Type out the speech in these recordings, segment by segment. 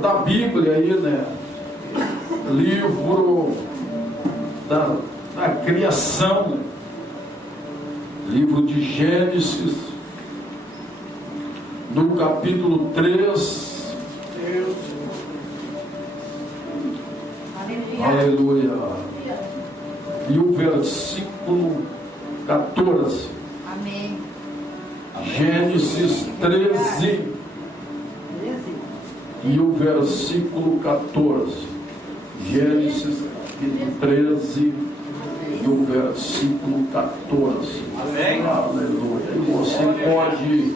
da Bíblia aí, né? Livro da criação, livro de Gênesis, no capítulo 3. Aleluia. E o versículo 14. Amém. Gênesis 13 e o versículo 14. Gênesis capítulo 13 e o versículo 14. Amém. Aleluia. E você pode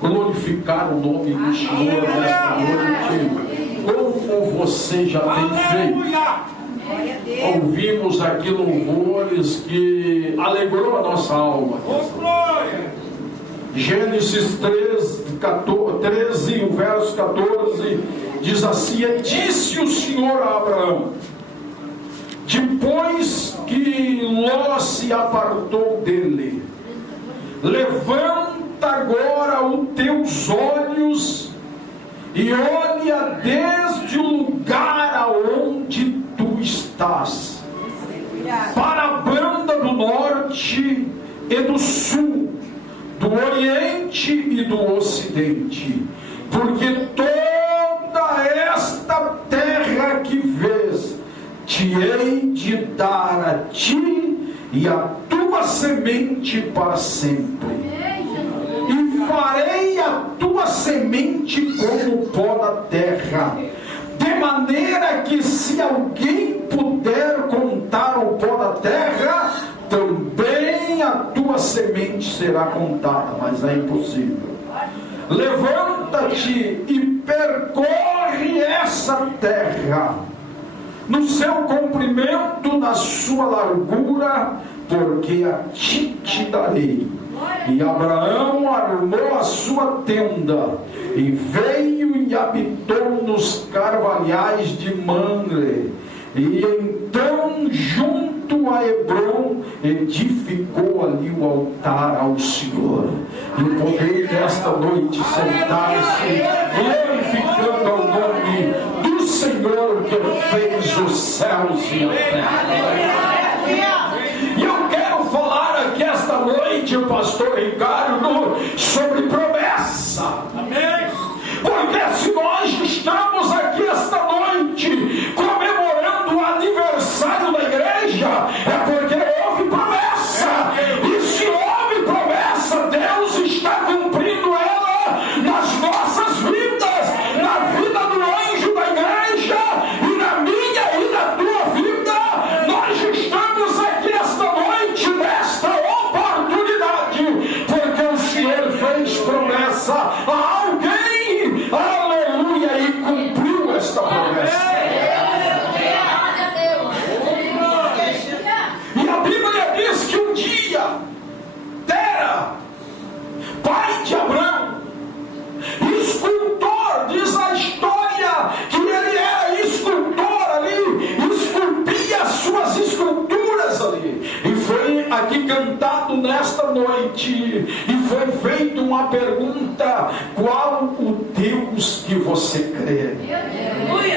glorificar o nome do Senhor nesta noite, como você já tem feito. Ouvimos aqui louvores que alegrou a nossa alma. Gênesis 13, o verso 14, diz assim: e disse o Senhor a Abraão, depois que Ló se apartou dele, levanta agora os teus olhos e olha desde o lugar aonde tu estás, para a banda do norte e do sul, do oriente e do ocidente, porque toda esta terra que vês te hei de dar a ti e a tua semente para sempre, e farei a tua semente como o pó da terra, de maneira que se alguém puder contar o pó da terra, também a tua semente será contada, mas é impossível. Levanta-te e percorre essa terra, no seu comprimento, na sua largura, porque a ti te darei. E Abraão armou a sua tenda, e veio e habitou nos carvalhais de Mamre, e então junto a Hebrom edificou ali o altar ao Senhor. E poder desta noite sentar-se glorificando ao nome do Senhor que fez os céus e a terra. E eu quero falar aqui esta noite, pastor Ricardo, sobre promessa. Amém. Porque se nós estamos aqui esta noite comemorando o aniversário da igreja, é porque houve promessa. E se houve promessa, Deus está cumprindo ela nas nossas vidas, na vida do anjo da igreja e na minha e na tua vida. Nós estamos aqui esta noite nesta oportunidade porque o Senhor fez promessa a alguém, aleluia, e cumpriu esta promessa. E a Bíblia diz que um dia Tera, pai de Abraão, escultor, diz a história que ele era escultor ali, esculpia as suas esculturas ali, e foi aqui cantado nesta noite, e foi feita uma pergunta: qual o Deus que você crê?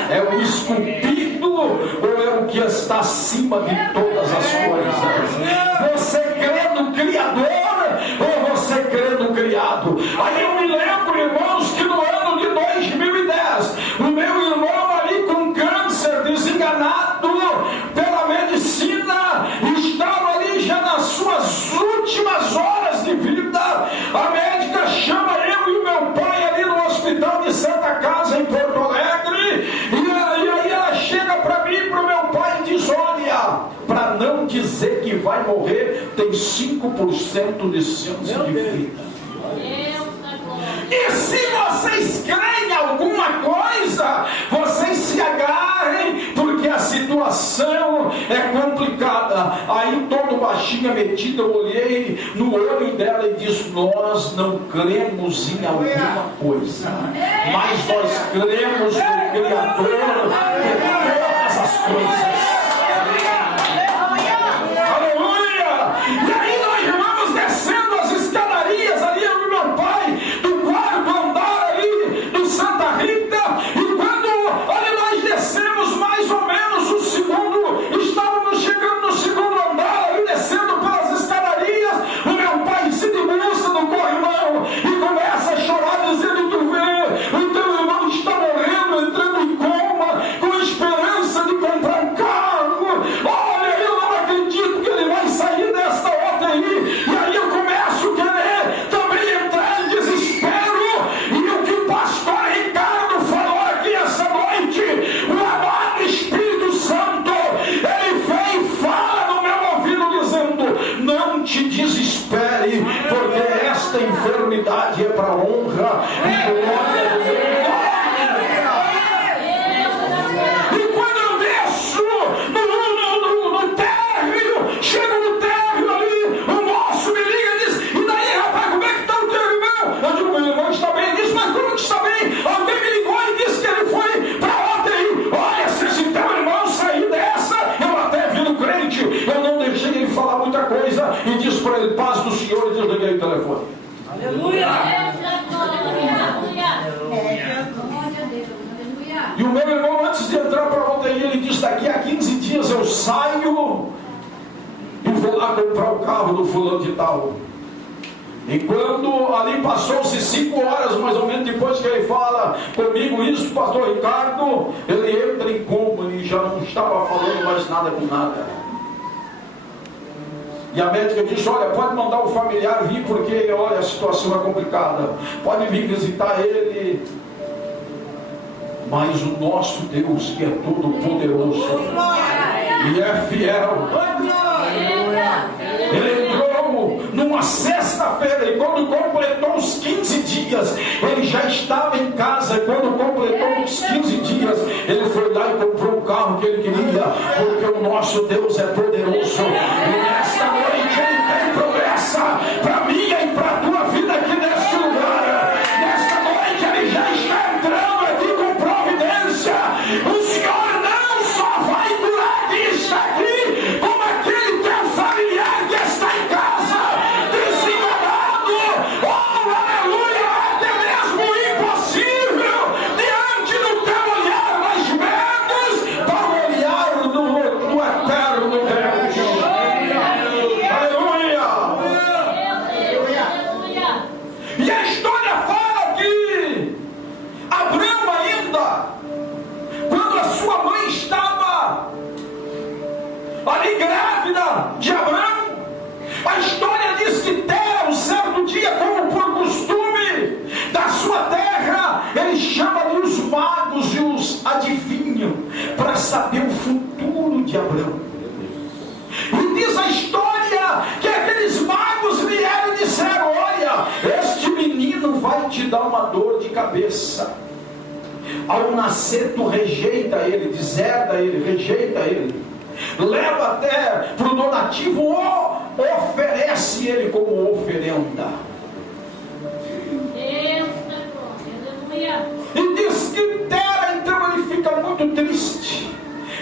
É o esculpido ou é o que está acima de todas as coisas? Você crê no Criador ou você crê no criado? Aí eu me lembro, irmãos, que no ano de 2010 o meu irmão ali com câncer, desenganado pela medicina, estava ali já nas suas últimas horas de vida. A médica chama eu e o meu pai ali no hospital de Santa Casa em Porto Alegre, e aí ela chega para mim e para o meu pai e diz: olha, para não dizer que vai morrer, tem 5% de chance de vida. E se vocês creem em alguma coisa, vocês se agarrem, porque a situação é complicada. Aí todo baixinha metida, eu olhei no olho dela e disse: nós não cremos em alguma coisa, mas nós cremos no Criador de todas as coisas. Aleluia! E aí nós vamos descendo as escadarias ali, eu e meu pai, do quarto andar ali do Santa Rita, e quando E o meu irmão, antes de entrar para a UTI, ele disse: daqui a 15 dias eu saio e vou lá comprar o carro do fulano de tal. E quando ali passou-se 5 horas mais ou menos depois que ele fala comigo isso, o pastor Ricardo, ele entra em coma e já não estava falando mais nada com nada. E a médica disse: olha, pode mandar o familiar vir, porque olha, a situação é complicada, pode vir visitar ele. Mas o nosso Deus, que é todo poderoso e é fiel, ele entrou numa sexta-feira, e quando completou os 15 dias, ele já estava em casa. E quando completou os 15 dias, ele foi lá e comprou o carro que ele queria, porque o nosso Deus é poderoso. E nesta noite ele tem promessa para minha e para a tua vida aqui neste lugar. Nesta noite ele já está entrando aqui com providência. O Senhor não só vai curar quem está aqui, como aquele teu familiar que está em casa, desenganado, oh aleluia, até mesmo impossível diante do teu olhar, mas menos para o olhar do eterno Deus. Aleluia. E a história fala que Abraão ainda, quando a sua mãe estava ali grávida de Abraão, a história diz que Tera, um certo dia, como por costume da sua terra, ele chama ali os magos e os adivinham para saber o futuro de Abraão. E diz a história que aqueles magos vieram e disseram: olha, este menino vai te dar uma dor de cabeça. Ao nascer tu rejeita ele, deserda ele, rejeita ele, leva até para o donativo ou oferece ele como oferenda. E diz que Tera, então, ele fica muito triste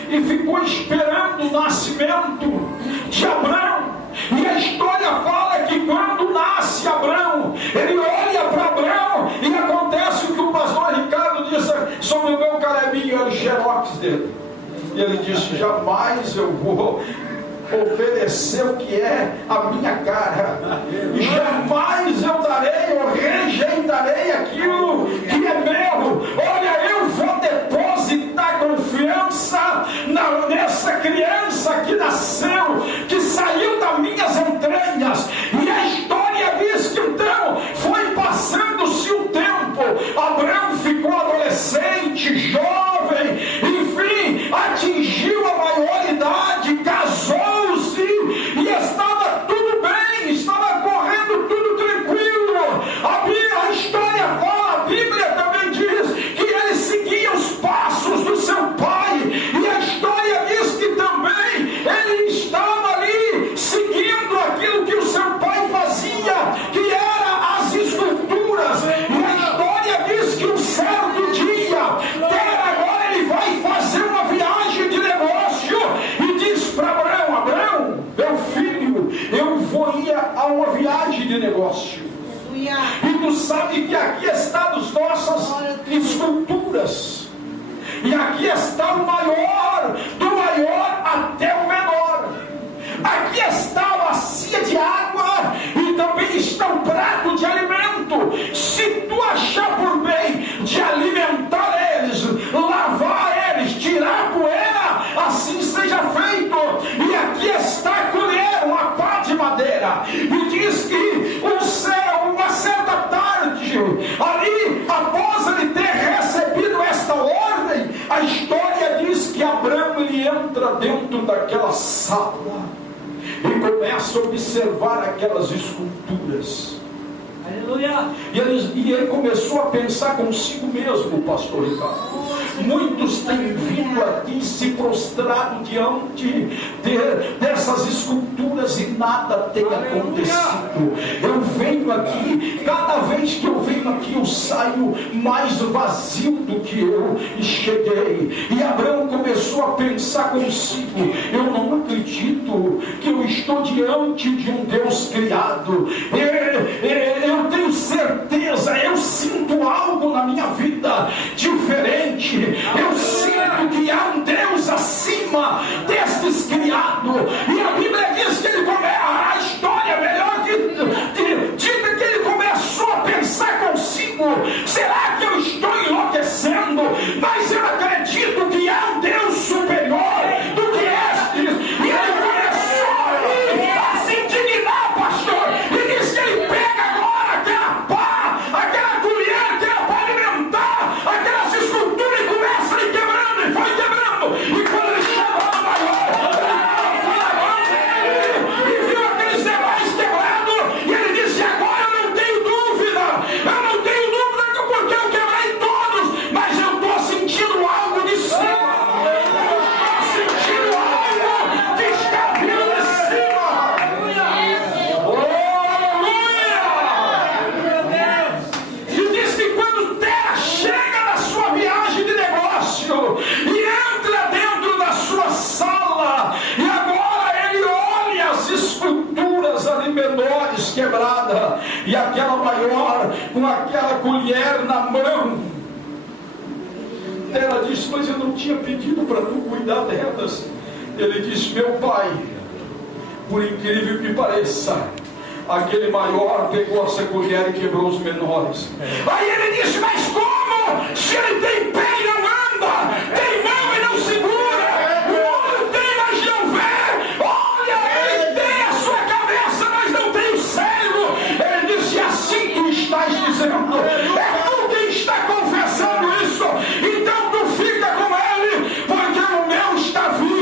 e ficou esperando o nascimento de Abraão. E a história fala que quando nasce Abraão, ele olha para Abraão e acontece o que o pastor Ricardo disse sobre o meu Calebinho, era o xerox dele. E ele disse: jamais eu vou oferecer o que é a minha cara, jamais eu darei ou rejeitarei aquilo que é meu. Olha, eu vou depositar confiança nessa criança que nasceu, que saiu das minhas entranhas. E a história diz que então foi passando-se o tempo, Abraão ficou adolescente, jovem, enfim, atingiu a maioridade, casou-se e estava tudo bem, estava correndo tudo tranquilo. A história fala, a Bíblia também diz que ele seguia os passos do seu pai, e a história diz que também ele estava ali seguindo aquilo que o seu pai fazia, que era as esculturas. E a história diz que um certo dia, agora ele vai fazer uma viagem de negócio e diz para Abraão: Abraão, meu filho, eu vou ir a uma viagem de negócio. E tu sabe que aqui estão as nossas esculturas. E aqui está o maior, do maior até o menor. Aqui está a bacia de água e também está o prato de alimento. Se tu achar por bem de alimentar eles, lavar eles, tirar a poeira, assim seja feito. E aqui está a colher, uma pá de madeira. E diz que uma certa tarde, ali, após ele ter recebido esta ordem, a história diz que Abraão, ele entra dentro daquela sala e começa a observar aquelas esculturas. Aleluia. E ele começou a pensar consigo mesmo, pastor Ricardo. Muitos têm vindo aqui se prostrado diante dessas esculturas e nada tem acontecido. Eu venho aqui, cada vez que eu venho aqui, eu saio mais vazio do que eu cheguei. E Abraão começou a pensar consigo: eu não acredito que eu estou diante de um Deus criado. Eu tenho certeza, eu sinto algo na minha vida diferente. Eu ela disse: mas eu não tinha pedido para tu cuidar delas. Ele disse: meu pai, por incrível que pareça, aquele maior pegou essa colher e quebrou os menores. Aí ele disse: mas como? Se ele tem pé e não anda, tem mão e não segura, o olho tem, mas não vê, olha, ele tem a sua cabeça, mas não tem o cérebro. Ele disse: assim tu estás dizendo, é tu quem está confessando isso, então tu fica com ele, porque o meu está vivo.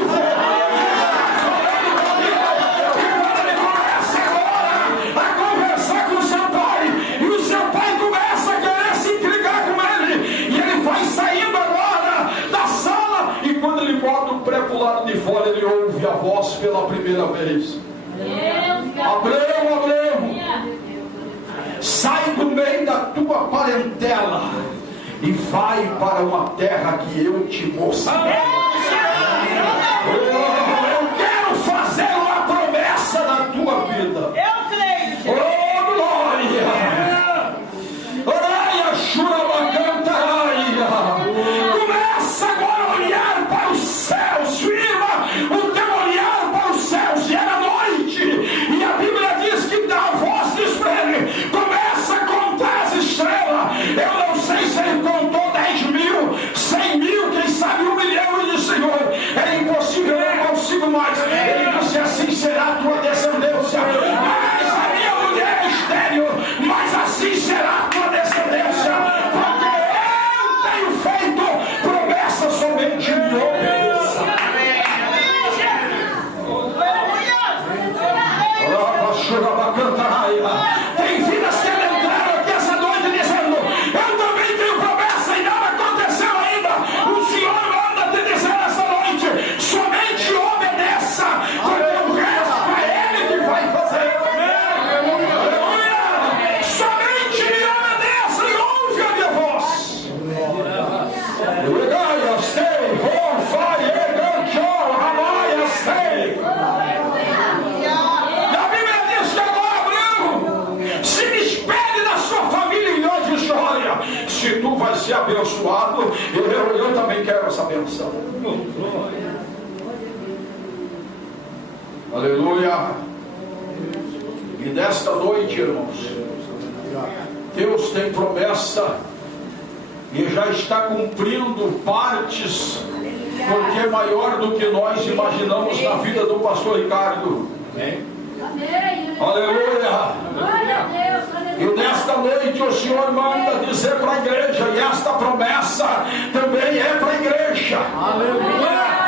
De fora ele ouve a voz pela primeira vez: Abraão, Abraão, sai do meio da tua parentela e vai para uma terra que eu te mostrarei. Eu quero fazer uma promessa na tua vida. Oh, glória! Oraia, Shurabacanta, começa agora a olhar para os céus, firma o teu olhar para os céus. E era noite, e a Bíblia diz que dá a voz diz para ele: começa a contar as estrelas. Eu não sei se ele contou 10 mil, 100 mil, quem sabe 1 milhão. E disse: Senhor, é impossível, eu não consigo mais. Ele disse: assim será a tua descendência. Mas a minha mulher é estéril, mas assim será a tua descendência, porque eu tenho feito promessa, somente me obedeça. Tem vidas que entraram aqui essa noite dizendo: eu também tenho promessa e nada aconteceu ainda. O Senhor manda te dizer essa noite: somente obedeça, porque o resto é Ele que vai fazer. Aleluia! Somente me obedeça e ouve a minha voz. Aleluia! Stay, oh, fire, gancho, Ramaya, stay. Se tu vai ser abençoado, eu também quero essa benção. Aleluia. E nesta noite, irmãos, Deus tem promessa e já está cumprindo partes, porque é maior do que nós imaginamos na vida do pastor Ricardo. Amém. Aleluia. E nesta noite o Senhor manda dizer para a igreja, e esta promessa também é para a igreja. Aleluia.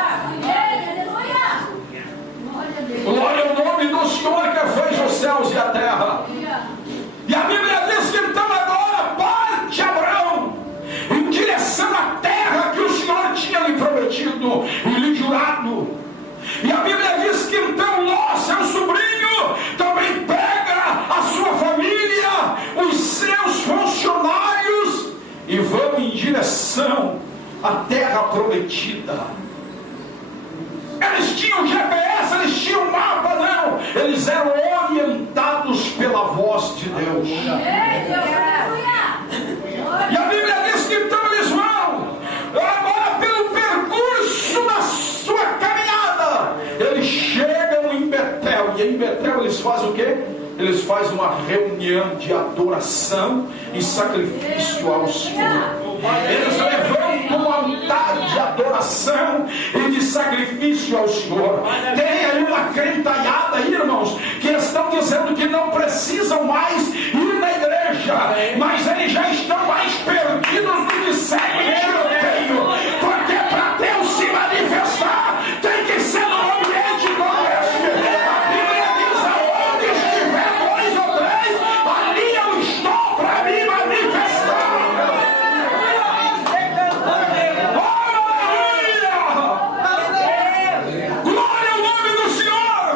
Glória ao nome do Senhor que fez os céus e a terra. E a Bíblia diz que então agora parte Abraão em direção à terra que o Senhor tinha lhe prometido e lhe jurado. E a Bíblia diz que então Ló, seu sobrinho, também pega a sua família, os seus funcionários, e vão em direção à terra prometida. Eles tinham GPS, eles tinham mapa, não. Eles eram orientados pela voz de Deus. E a Bíblia diz que então eles vão agora pelo percurso da sua caminhada. Eles chegam em Betel, e em Betel eles fazem o quê? Eles fazem uma reunião de adoração e sacrifício ao Senhor. Eles levantam um altar de adoração e de sacrifício ao Senhor. Tem aí uma crentalhada, irmãos, que estão dizendo que não precisam mais ir na igreja, mas eles já estão mais perdidos do que seguem tiroteio, porque para Deus se manifestar tem que ser no ambiente como este. A Bíblia diz: aonde estiver 2 ou 3, ali eu estou para me manifestar. Glória ao nome do Senhor.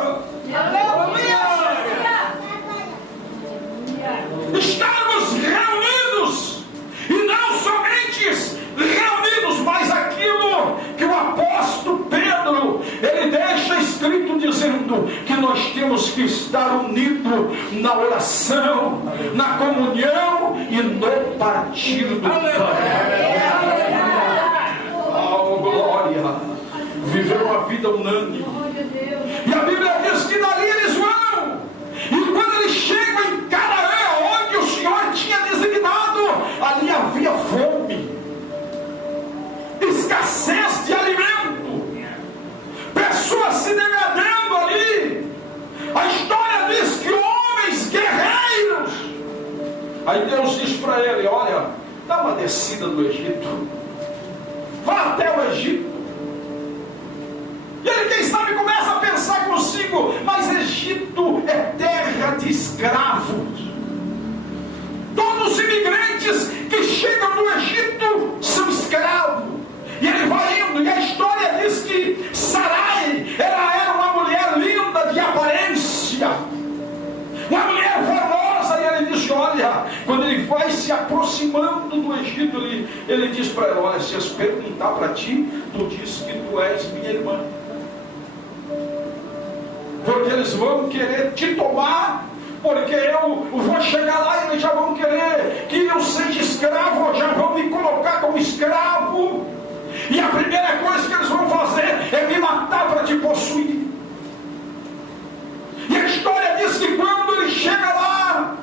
Estarmos reunidos, e não somente reunidos, mas aquilo que o apóstolo Pedro, ele deixa escrito dizendo que nós temos que estar unidos na oração, na comunhão e no partir do pão. vida unânime. E a Bíblia diz que dali eles vão. E quando eles chegam em Canaã, onde o Senhor tinha designado, ali havia fome, escassez de alimento, pessoas se degradando ali. A história diz que homens guerreiros. Aí Deus diz para ele: olha, dá uma descida no Egito, vá até o Egito. E ele, quem sabe, começa a pensar consigo: mas Egito é terra de escravos. Todos os imigrantes que chegam no Egito são escravos. E ele vai indo, e a história diz que Sarai, ela era uma mulher linda de aparência, uma mulher formosa. E ele diz: olha, quando ele vai se aproximando do Egito, ele diz para ela: olha, se eles perguntar para ti, tu diz que tu és minha irmã, porque eles vão querer te tomar, porque eu vou chegar lá e eles já vão querer que eu seja escravo, já vão me colocar como escravo, e a primeira coisa que eles vão fazer é me matar para te possuir. E a história diz que quando ele chega lá,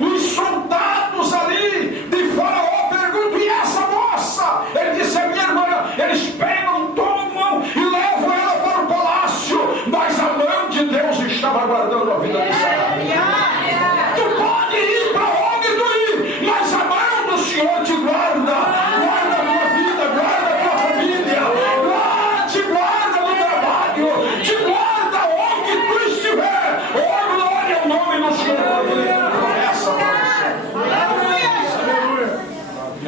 os soldados ali de Faraó perguntam: e essa moça? Ele disse: é minha irmã. Eles pegam, tomam e levam ela para o palácio, mas a mão de Deus estava guardando a vida de Sarai. Tu pode ir para onde tu ir, mas a mão do Senhor te guarda. Guarda a tua vida, guarda a tua família, te guarda no trabalho, te guarda onde tu estiver. Oh, glória ao nome do Senhor, quando ele começa para você.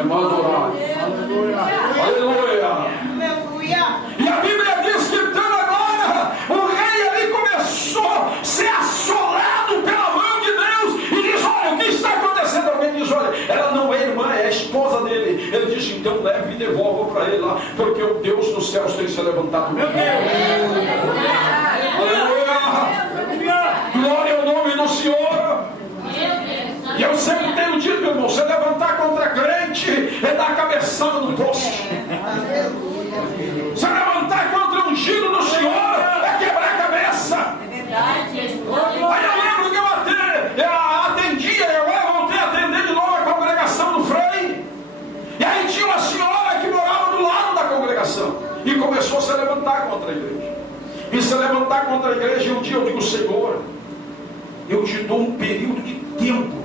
Amado, aleluia. E a Bíblia diz que então agora o rei ali começou a ser assolado pela mão de Deus e diz: olha, o que está acontecendo? Alguém diz: olha, ela não é irmã, é a esposa dele. Ele diz: então leve e devolva para ele lá, porque o Deus dos céus tem se levantado. Meu Deus! Aleluia! Glória ao nome do Senhor. E eu sempre tenho dito, irmão, se levantar contra crente é dar cabeçada no poste. Se levantar contra um ungido do Senhor é quebrar a cabeça. Aí eu lembro que eu atendia, eu voltei a atender de novo a congregação do Frei. E aí tinha uma senhora que morava do lado da congregação e começou a se levantar contra a igreja. E se levantar contra a igreja, e um dia eu digo: Senhor, eu te dou um período de tempo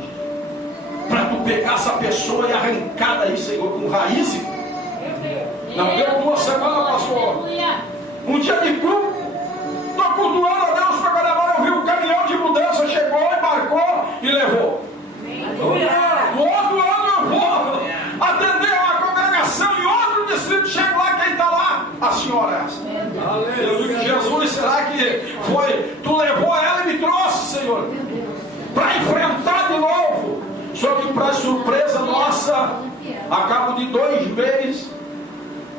para tu pegar essa pessoa e arrancar daí, Senhor, com raízes. Não deu 2 semanas, pastor. Um dia de culto, estou cultuando a Deus para agora eu vi um caminhão de mudança, chegou, embarcou e levou. No outro ano eu vou atender uma congregação em outro distrito, chego lá, quem está lá? A senhora é essa. Eu digo: Jesus, será que foi? Tu levou ela e me trouxe, Senhor, para enfrentar de novo. Só que, para surpresa nossa, a cabo de 2 meses,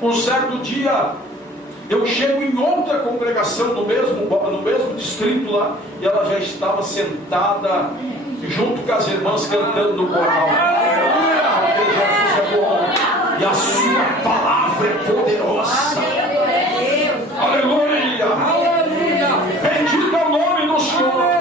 um certo dia, eu chego em outra congregação no mesmo distrito lá, e ela já estava sentada junto com as irmãs cantando no coral. Porque Jesus é bom e a sua palavra é poderosa. Aleluia! Bendito é o nome do Senhor.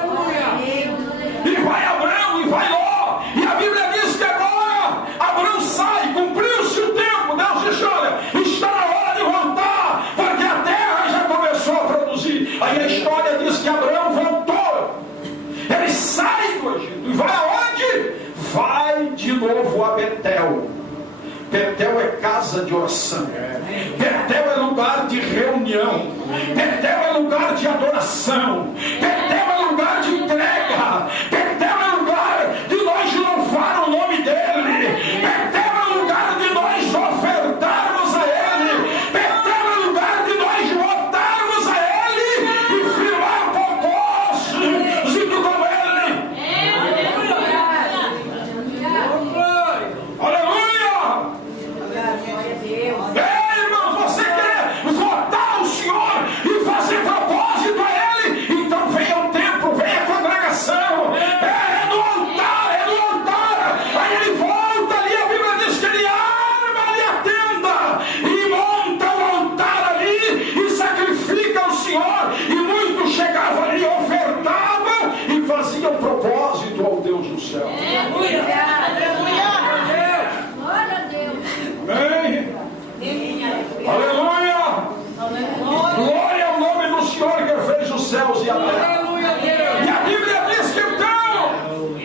E vai Abraão e vai Ló, e a Bíblia diz que agora Abraão sai, cumpriu-se o tempo. Deus diz: olha, está na hora de voltar, porque a terra já começou a produzir. Aí a história diz que Abraão voltou, ele sai do Egito e vai aonde? Vai de novo a Betel. Betel é casa de oração, Betel é lugar de reunião, Betel é lugar de adoração, Betel é lugar de entrega, Betel é lugar de nós louvar o nome dele, Betel é lugar de nós ofertarmos a ele, Betel é lugar de nós voltarmos a ele e firmar propósitos junto com ele. Aleluia! Ei, irmão, você quer votar o Senhor e fazer propósito a ele? Então céus e a terra. E a Bíblia diz que então,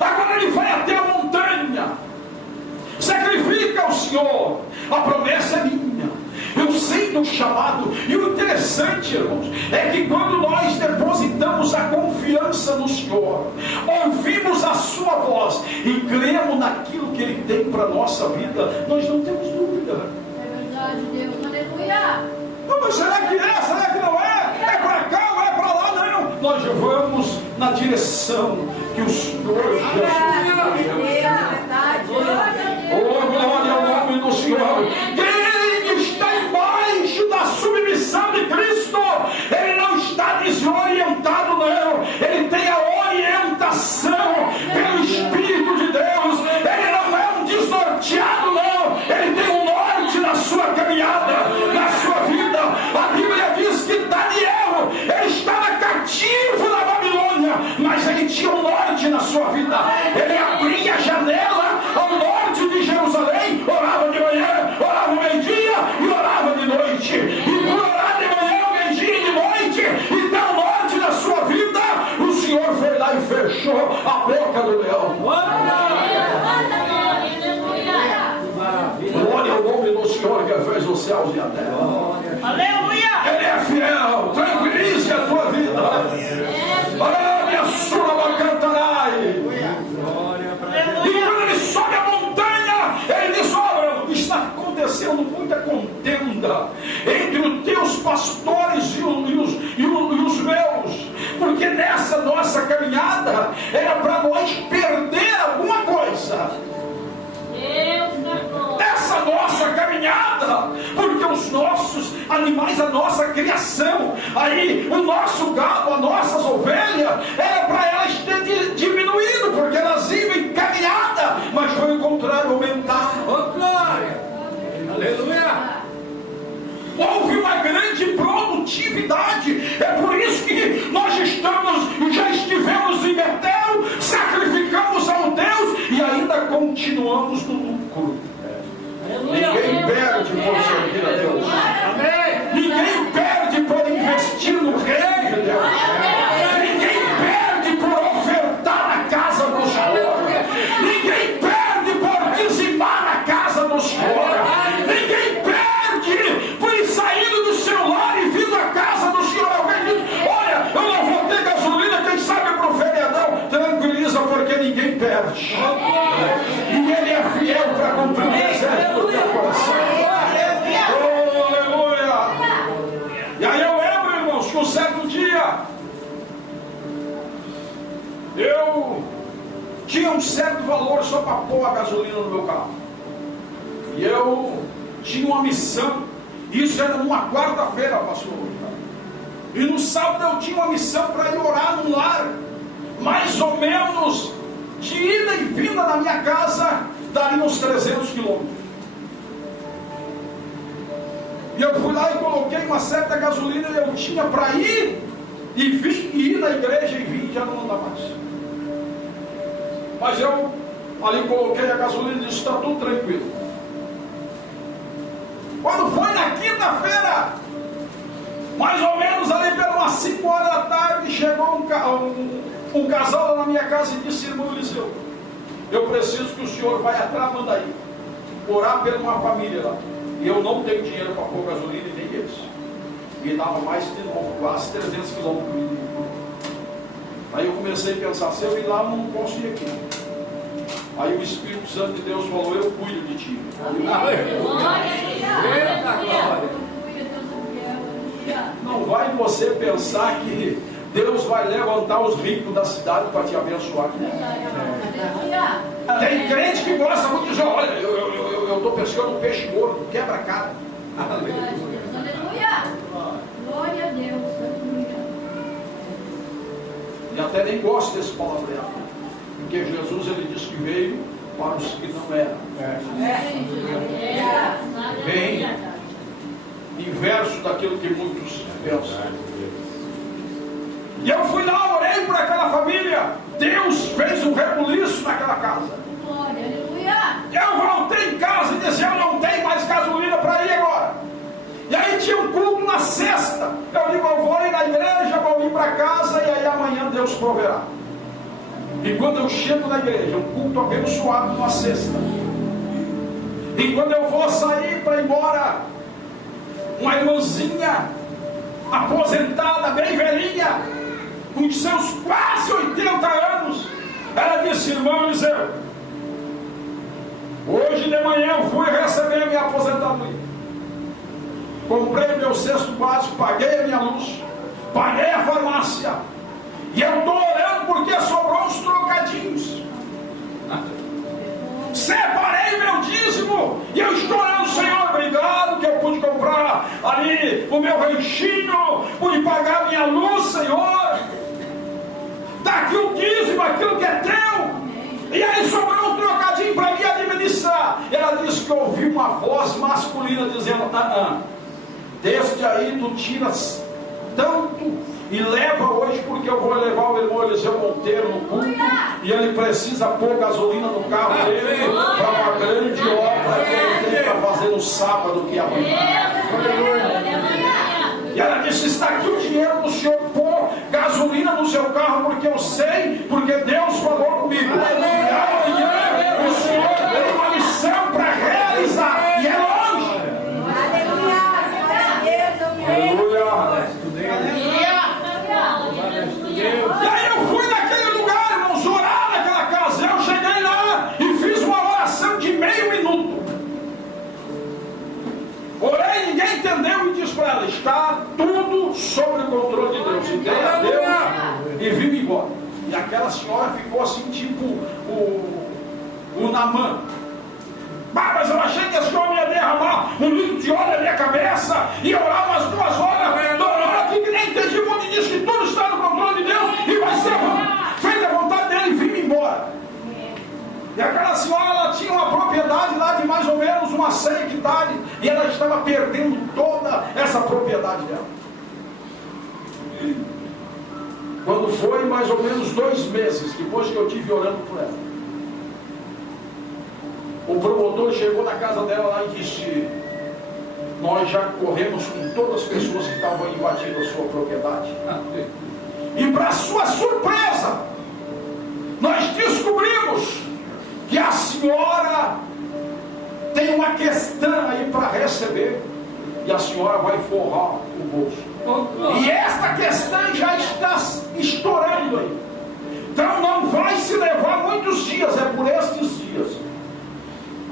agora ele vai até a montanha, sacrifica ao Senhor, a promessa é minha, eu sei do chamado. E o interessante, irmãos, é que quando nós depositamos a confiança no Senhor, ouvimos a sua voz e cremos naquilo que Ele tem para a nossa vida, nós não temos dúvida. É verdade, Deus, aleluia. Mas será que é? Será que não é? É para cá ou é para lá? Não. Nós vamos na direção que o Senhor Jesus. Oh, glória ao nome do Senhor. Quem está embaixo da submissão de Cristo, ele não está desorientado, não. Ele tem a orientação pelo Espírito de Deus. Ele não é um desnorteado, não. Ele tem um norte na sua caminhada, na sua vida. A Bíblia diz que Daniel, ele estava cativo na Babilônia, mas ele tinha um norte na sua vida. Ele abria a janela ao norte de Jerusalém, orava de manhã, orava meio-dia e orava de noite. E por orar de manhã, meio-dia e de noite, e dar o norte da sua vida, o Senhor foi lá e fechou a boca do leão. Glória ao nome do Senhor que fez os céus e a terra. Aleluia! Ele é fiel, tranquilize a tua vida. Aleluia, sua cantarai. E quando ele sobe a montanha, ele diz: olha, está acontecendo muita contenda entre os teus pastores e os meus, porque nessa nossa caminhada era para nós perder alguma coisa. Nessa nossa caminhada, porque os nossos animais, a nossa criação, aí o nosso gado, as nossas ovelhas, era para elas ter diminuído, porque elas iam em caminhada, mas foi o contrário, aumentar. Oh, glória! Aleluia! Houve uma grande produtividade. É por isso que nós já estivemos em Betel, sacrificamos ao Deus e ainda continuamos no lucro. Ninguém perde por servir a Deus. Ninguém perde por investir no reino de Deus. Ninguém perde por ofertar na casa do Senhor. Ninguém perde por dizimar na casa do Senhor. Ninguém perde por ir saindo do seu lar e vindo à casa do Senhor. Alguém diz: olha, eu não vou ter gasolina, quem sabe para o feriadão. Tranquiliza, porque ninguém perde. E Ele é fiel para cumprir o desejo do teu coração. Oh, aleluia! E aí eu lembro, irmãos, que um certo dia eu tinha um certo valor só para pôr a gasolina no meu carro. E eu tinha uma missão. Isso era numa quarta-feira, pastor. E no sábado eu tinha uma missão para ir orar num lar, mais ou menos de ida e vinda na minha casa, daria uns 300 quilômetros. E eu fui lá e coloquei uma certa gasolina, eu tinha para ir e vir, e ir na igreja e vir, já não anda mais. Mas eu ali coloquei a gasolina e disse: está tudo tranquilo. Quando foi na quinta-feira, mais ou menos ali pelas 5 horas da tarde, chegou um casal lá na minha casa e disse: irmão Eliseu, eu preciso que o senhor vá atrás, manda aí, orar por uma família lá. E eu não tenho dinheiro para pôr gasolina e nem eles. E dava mais de quase 300 quilômetros. Aí eu comecei a pensar: se eu ir lá, eu não posso ir aqui. Aí o Espírito Santo de Deus falou: eu cuido de ti. Não vai você pensar que Deus vai levantar os ricos da cidade para te abençoar. Tem crente que gosta muito de dizer: olha, eu estou pescando um peixe gordo, quebra a cara. Aleluia! Glória a Deus. E até nem gosto desse palavreado, porque Jesus, ele disse que veio para os que não eram. Bem inverso daquilo que muitos pensam. E eu fui lá, orei por aquela família. Deus fez um rebuliço naquela casa. Glória, aleluia. Eu voltei em casa e disse: eu não tenho mais gasolina para ir agora. E aí tinha um culto na sexta. Eu digo: eu vou ir na igreja para casa e aí amanhã Deus proverá. E quando eu chego na igreja, um culto abençoado numa sexta, e quando eu vou sair para ir embora, uma irmãzinha aposentada, bem velhinha, com seus quase 80 anos, ela disse: irmão Eliseu, hoje de manhã eu fui receber a minha aposentadoria, comprei meu cesto básico, paguei a minha luz, paguei a farmácia, e eu estou orando porque sobrou uns trocadinhos, separei meu dízimo, e eu estou orando: Senhor, obrigado que eu pude comprar ali o meu ranchinho, pude pagar a minha luz, Senhor, está aqui o dízimo, aquilo que é teu. E aí sobrou um trocadinho para mim administrar. Ela disse que ouviu uma voz masculina dizendo: desde aí tu tiras tanto e leva hoje, porque eu vou levar o irmão Eliseu Monteiro no culto e ele precisa pôr gasolina no carro dele para uma grande obra que ele tem para fazer no sábado, que é amanhã. E ela disse: está aqui o dinheiro para o senhor pôr gasolina no seu carro, porque eu sei, porque Deus falou comigo. E amanhã o senhor tem uma missão para realizar, e é longe. Aleluia. E aí eu fui naquele lugar, irmãos, orar naquela casa. Eu cheguei lá e fiz uma oração de meio minuto. Orei, ninguém entendeu, e disse para ela: está tudo sob o controle de Deus. E dei a Deus e vim embora. E aquela senhora ficou assim, tipo o Naamã. Mas eu achei que a senhora ia derramar um litro de óleo na minha cabeça e orar umas 2 horas. Orou aqui que nem entendi muito, e disse que tudo está no controle de Deus e vai ser feita a vontade dele, e vim embora. E aquela senhora, ela tinha uma propriedade lá de mais ou menos umas 100 hectares, e ela estava perdendo toda essa propriedade dela. Quando foi mais ou menos 2 meses depois que eu estive orando por ela, o promotor chegou na casa dela lá e disse: nós já corremos com todas as pessoas que estavam invadindo a sua propriedade, e para sua surpresa nós descobrimos que a senhora tem uma questão aí para receber, e a senhora vai forrar o bolso, e esta questão já está estourando aí, então não vai se levar muitos dias, é por estes dias.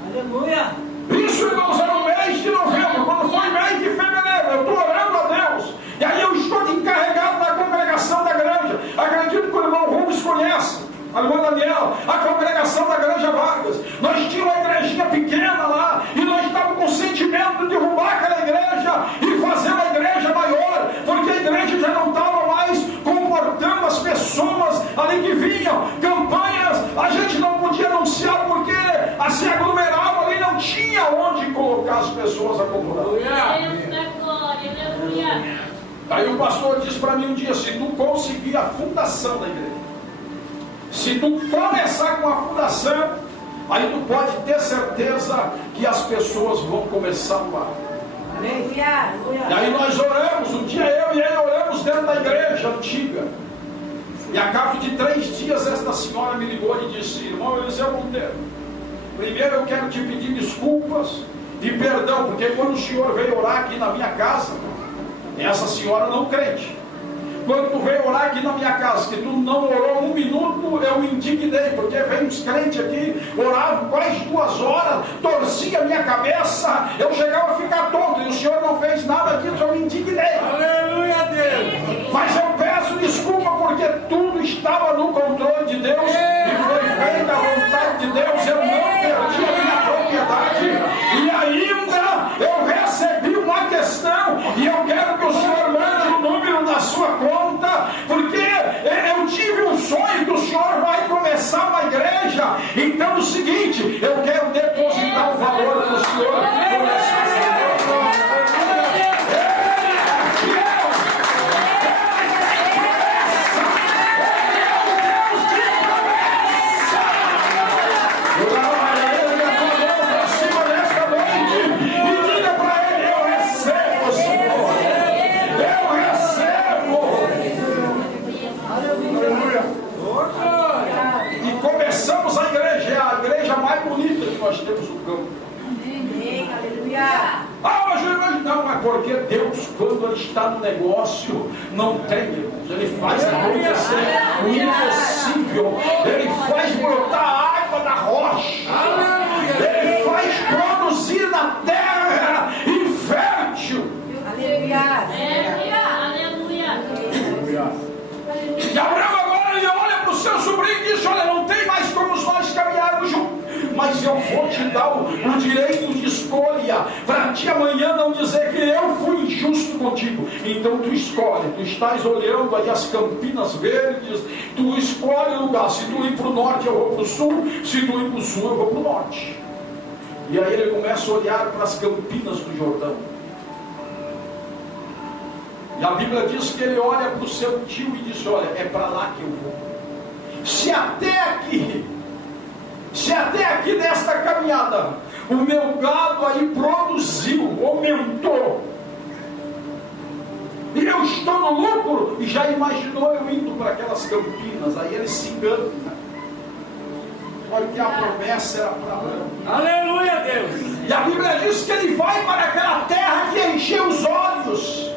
Aleluia. Isso, irmãos, é no mês de novembro. Quando foi mês de fevereiro, eu estou orando a Deus, e aí eu estou encarregado da congregação da Granja. Acredito que o irmão Rubens conhece, a irmã Daniela, a congregação da Granja Vargas. Nós tínhamos uma igrejinha pequena lá, e nós estávamos com o sentimento de derrubar aquela igreja e fazer uma igreja maior, porque a igreja já não estava mais comportando as pessoas ali que vinham. Campanhas a gente não podia anunciar, porque se aglomerava ali, não tinha onde colocar as pessoas acumuladas. Aí o pastor disse para mim um dia: se tu conseguir a fundação da igreja, se tu começar com a fundação, aí tu pode ter certeza que as pessoas vão começar a orar. E aí nós oramos, um dia eu e ele oramos dentro da igreja antiga, e a cabo de 3 dias esta senhora me ligou e disse: irmão Eliseu Monteiro, primeiro eu quero te pedir desculpas e perdão, porque quando o senhor veio orar aqui na minha casa, essa senhora não crente, quando tu veio orar aqui na minha casa, que tu não orou 1 minuto, eu me indignei, porque veio uns crentes aqui, oravam quase 2 horas, torcia a minha cabeça, eu chegava a ficar tonto, e o senhor não fez nada disso, eu me indignei. Aleluia, Deus. Mas eu peço desculpa, porque tudo estava no controle de Deus, e foi feita a vontade de Deus, eu não perdi a minha propriedade, e ainda eu recebi uma questão, e eu quero que o senhor mande o número da sua conta, porque eu tive um sonho que o senhor vai começar uma igreja. Então é o seguinte, eu quero depositar o valor para o senhor começar essa igreja. porque Deus, quando Ele está no negócio, não tem, irmãos. Ele faz acontecer o impossível. Ele faz brotar a água da rocha. Ele faz produzir na terra infértil. Aleluia. E Abraão agora ele olha para o seu sobrinho e diz: olha, não tem mais como nós caminharmos juntos, mas eu vou te dar o direito de escolha, para ti amanhã não dizer que eu fui injusto contigo. Então tu escolhe, tu estás olhando aí as Campinas Verdes, tu escolhe o lugar. Se tu ir para o norte eu vou para o sul, se tu ir para o sul eu vou para o norte. E aí ele começa a olhar para as Campinas do Jordão. E a Bíblia diz que ele olha para o seu tio e diz: olha, é para lá que eu vou. Se até aqui nesta caminhada o meu gado aí produziu, aumentou, e eu estou no lucro, e já imaginou eu indo para aquelas Campinas? Aí ele se engana, porque a promessa era para Abraão. Aleluia, Deus. E a Bíblia diz que ele vai para aquela terra que encheu os olhos.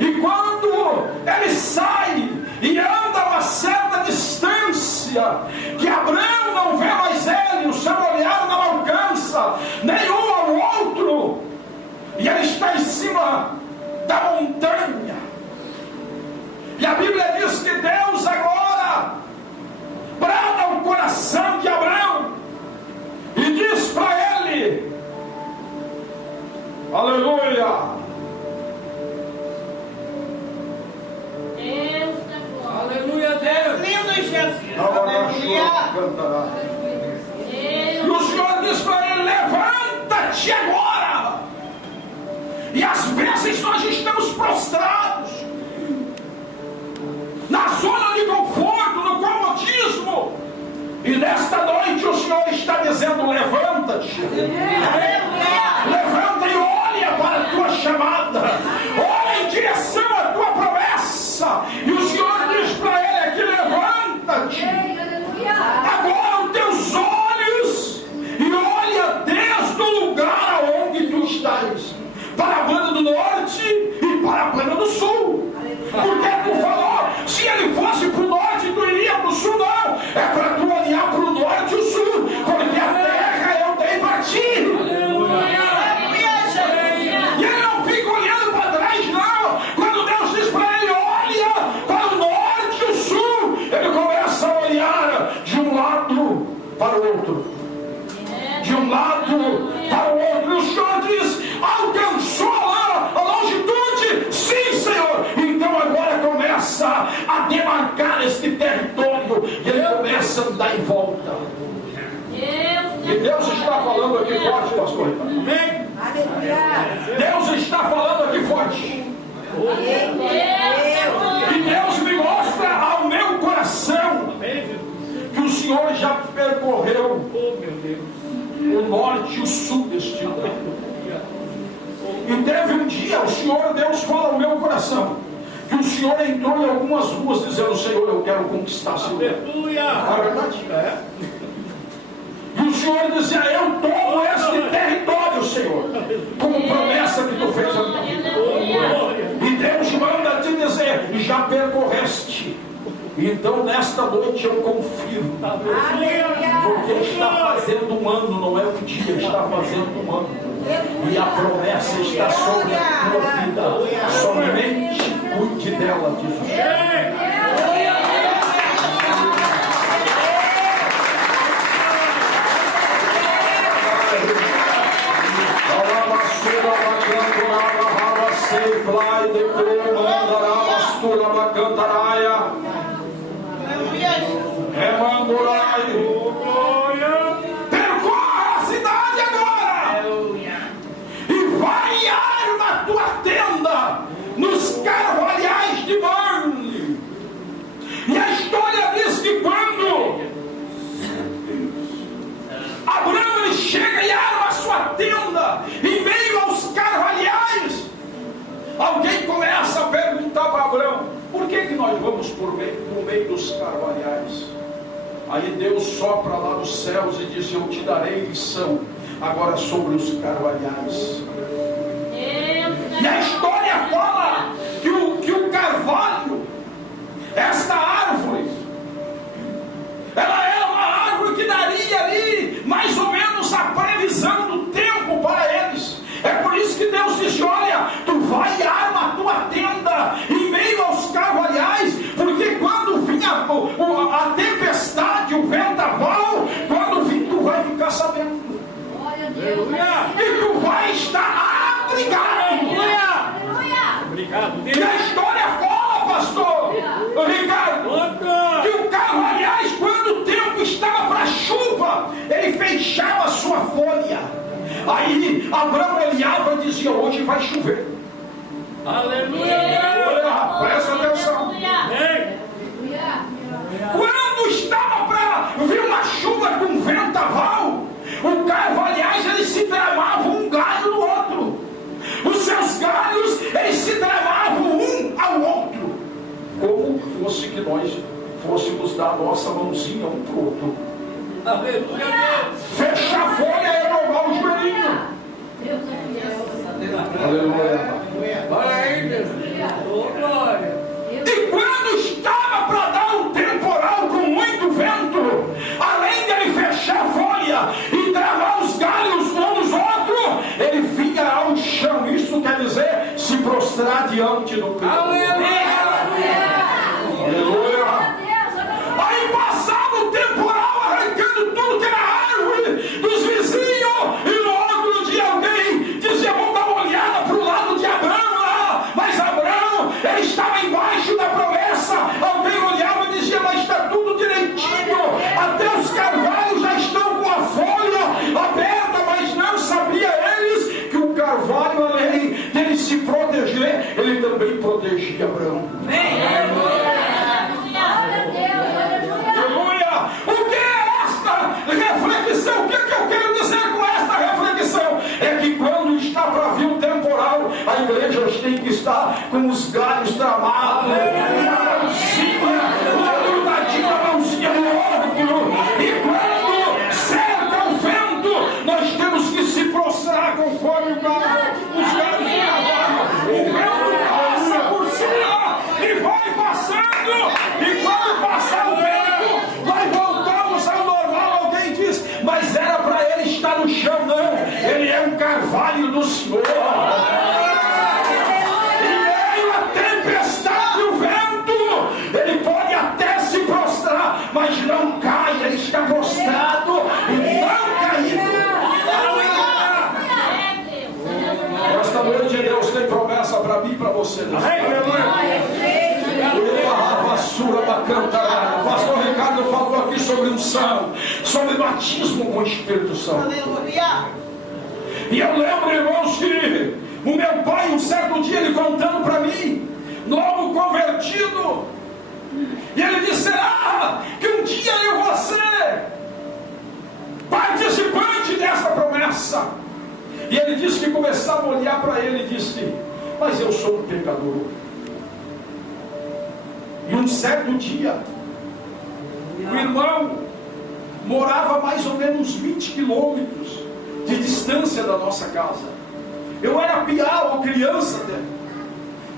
E quando ele sai e anda uma certa distância, que Abraão não vê mais ele, o seu olhar não alcança nenhum ao outro, e ele está em cima da montanha. E a Bíblia diz que Deus agora brada o coração de Abraão e diz para ele: aleluia. Aleluia, Deus. Lindo Jesus. Aleluia. E o Senhor diz para ele: levanta-te agora. E às vezes nós estamos prostrados na zona de conforto, no comodismo, e nesta noite o Senhor está dizendo: levanta-te. Levanta e olha para a tua chamada, olha em direção à tua promessa. E o Senhor diz para ele aqui: levanta-te agora os teus olhos e olha desde o lugar aonde tu estás, para a banda do norte e para a banda do sul. Porque tu falou, se ele fosse para o norte tu iria para o sul. Não, é para tu olhar para o norte e o sul, porque a terra eu dei para ti. E ele não fica olhando para trás, não. Quando Deus diz para ele: olha para o norte e o sul, ele começa a olhar de um lado para o outro, de um lado para o outro. E o Senhor diz: alcançou lá a longitude? Sim, Senhor. Então agora começa a demarcar este território, e ele começa a andar em volta. E Deus está falando aqui forte, pastor. Amém. Deus está falando aqui forte. E Deus me mostra ao meu coração que o Senhor já percorreu o norte e o sul deste lugar. E teve um dia, o Senhor, Deus fala ao meu coração, que o Senhor entrou em algumas ruas dizendo: Senhor, eu quero conquistar esse lugar. Não é verdade? E o Senhor dizia: eu tomo este território, Senhor, como promessa que tu fez a minha vida. E Deus manda te dizer: já percorreste. Então nesta noite eu confirmo, porque está fazendo um ano, não é um dia, está fazendo um ano. E a promessa está sobre a tua vida. Somente cuide dela, diz o Senhor. Percorra a cidade agora e vai arma tua tenda nos carvalhais de Mamre. E a história diz que quando Abraão ele chega e arma a sua tenda em meio aos carvalhais, alguém começa a perguntar para Abraão: por que nós vamos por meio dos carvalhais? Aí Deus sopra lá dos céus e diz: eu te darei lição agora sobre os carvalhais. E fechava a sua folha. Aí Abraão olhava e dizia: hoje vai chover. Aleluia. Presta atenção. Ei. Quando estava para vir uma chuva com ventaval, o carvalhais eles se tramavam um galho no outro. Os seus galhos eles se tramavam um ao outro, como fosse que nós fôssemos dar a nossa mãozinha um para o outro. Aleluia. Fechar a folha é renovar o joelhinho. Aleluia. Olha aí, Deus. Oh, glória. E quando estava para dar um temporal com muito vento, além de ele fechar a folha e tramar os galhos um nos outros, ele vinha ao chão. Isso quer dizer se prostrar diante do Criador. Aleluia. Aleluia. Aí passava o temporal arrancando tudo que era árvore dos vizinhos, e no outro dia alguém dizia: vamos dar uma olhada para o lado de Abraão lá. Mas Abraão, ele estava embaixo da promessa. Alguém olhava e dizia: mas está tudo direitinho, até os carvalhos já estão com a folha aberta. Mas não sabia eles que o carvalho, além dele se proteger, ele também protegia Abraão. Aleluia! O que é esta reflexão? O que eu quero dizer com esta reflexão? É que quando está para vir um temporal, a igreja tem que estar com os galhos tramados, uma grudadinha, a mãozinha no outro. E quando cerca o vento, nós temos que se prostrar conforme os galhos de carvalho. O vento passa por cima e vai passando, e quando passar o vento, nós voltamos ao normal. Alguém diz: mas era para ele estar no chão. Não, ele é um carvalho do Senhor. Em meio à tempestade e o vento, ele pode até se prostrar, mas não cai. Ele está prostrado e não caído. Esta noite Deus tem promessa para mim e para você. Pastor Ricardo falou aqui sobre unção, sobre batismo com o Espírito Santo. E eu lembro, irmãos, que o meu pai, um certo dia, ele contando para mim, novo convertido, e ele disse: será que um dia eu vou ser participante dessa promessa? E ele disse que começava a olhar para ele e disse: mas eu sou um pecador. E um certo dia, o irmão morava mais ou menos 20 quilômetros de distância da nossa casa. Eu era piá ou criança até.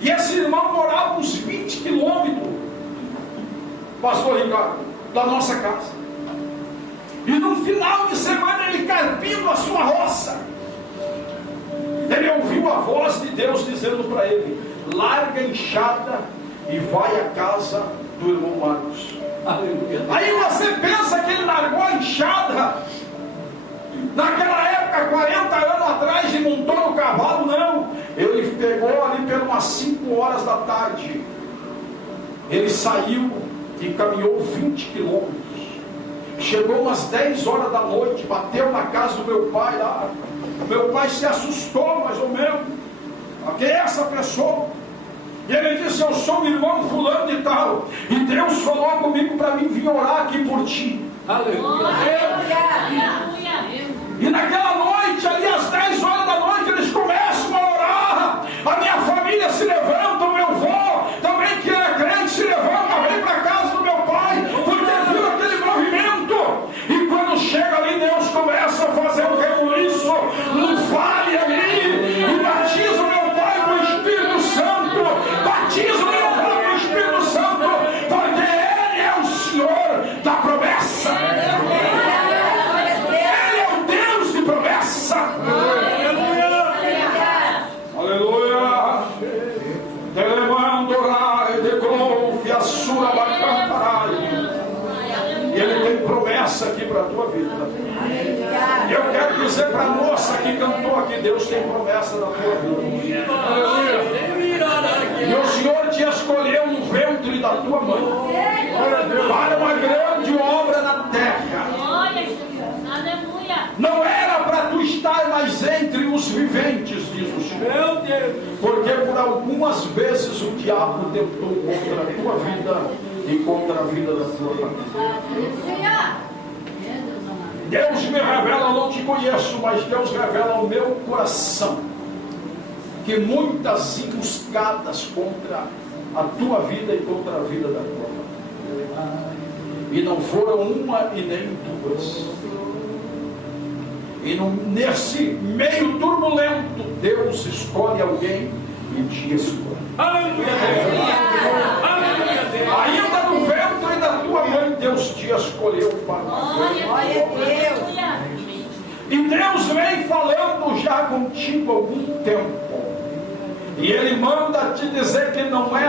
E esse irmão morava uns 20 quilômetros, pastor Ricardo, da nossa casa. E no final de semana, ele carpindo a sua roça, ele ouviu a voz de Deus dizendo para ele: larga a enxada e vai à casa do irmão Marcos. Aleluia. Aí você pensa que ele largou a enxada naquela época, 40 anos atrás, e montou no cavalo? Não, ele pegou ali pelas 5 horas da tarde, ele saiu e caminhou 20 quilômetros, chegou umas 10 horas da noite, bateu na casa do meu pai lá. Meu pai se assustou mais ou menos: quem é essa pessoa? E ele disse: eu sou o irmão fulano de tal, e Deus falou comigo para mim vir orar aqui por ti. Aleluia. E naquela noite, ali às 10 horas da noite, eles começam a orar. A minha família se levanta, o meu avô também, que era crente, se levanta, vem para casa do meu pai, porque viu aquele movimento. E quando chega ali, Deus começa a fazer um rebuliço no vale ali, e batiza o meu pai com o Espírito Santo. Batiza o meu pai com o Espírito Santo, porque Ele é o Senhor da promessa. Ele é o Deus de promessa. Aleluia. Telemandorai de golfe a sua bacantarai. Ele tem promessa aqui para a tua vida. E eu quero dizer para a moça que cantou aqui: Deus tem promessa na tua vida. E o Senhor te escolheu no ventre da tua mãe para uma grande obra na terra. Meu Deus. Porque por algumas vezes o diabo tentou contra a tua vida e contra a vida da tua família. Deus me revela, eu não te conheço, mas Deus revela ao meu coração que muitas emboscadas contra a tua vida e contra a vida da tua família. E não foram uma e nem duas. E nesse meio turbulento, Deus escolhe alguém e te escolhe. Aleluia. Aleluia. Ainda no ventre da tua mãe, Deus te escolheu para Glória a Deus. E Deus vem falando já contigo há algum tempo. E Ele manda te dizer que não é